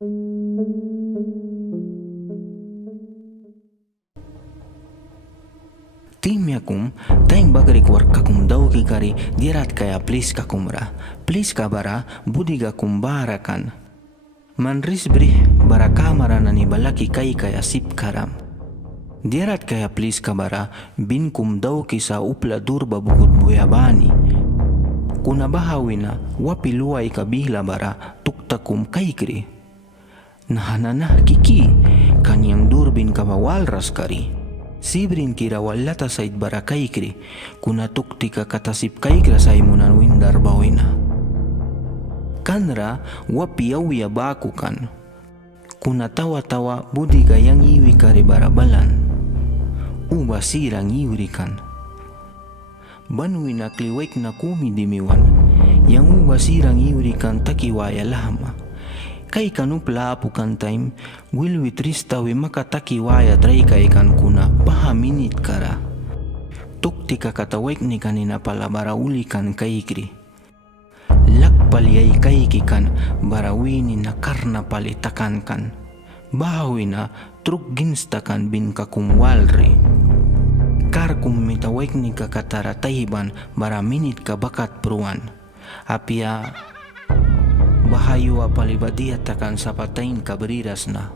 Timyakum, taing bagarik warkakum dauki kari dirat kaya plis kakumra. Plis kabara budiga kumbarakan. Manris brih bara kamara nani balaki kai kaya sip karam. Dirat kaya plis kabara bin kum dauki sa upla durba bukut buyabani. Kuna bahawina wapi luai kabihla bara tuktakum kaikri. Nahananah kiki kanyang durbin kabawalras kari. Sibrin kira wallata said bara kaikri kuna tuktika katasip kaikra saimunan windar bawina. Kanra wapi yawiya baku kan. Kuna tawa-tawa budiga yang iwi kari barabalan. Uba sirang iwi kan. Banwina kliwek na kumi dimiwan. Yang uba sirang iwi kan takiwaya lama. Kai kanupla apukan time wilwi tristawi maka takiwaya traika ikan kuna paha minit kara. Tuktika katawek ni kanina pala bara ulikan kaikri. Lakpaliay kaikikan barawini na karna palitakan kan. Bahawina truk ginstakan bin kakumwalri. Karkum mitawek ni kakatara taiban bara minit ka bakat pruan. Apia bahayu apalibadia takan sapatain kabriras na.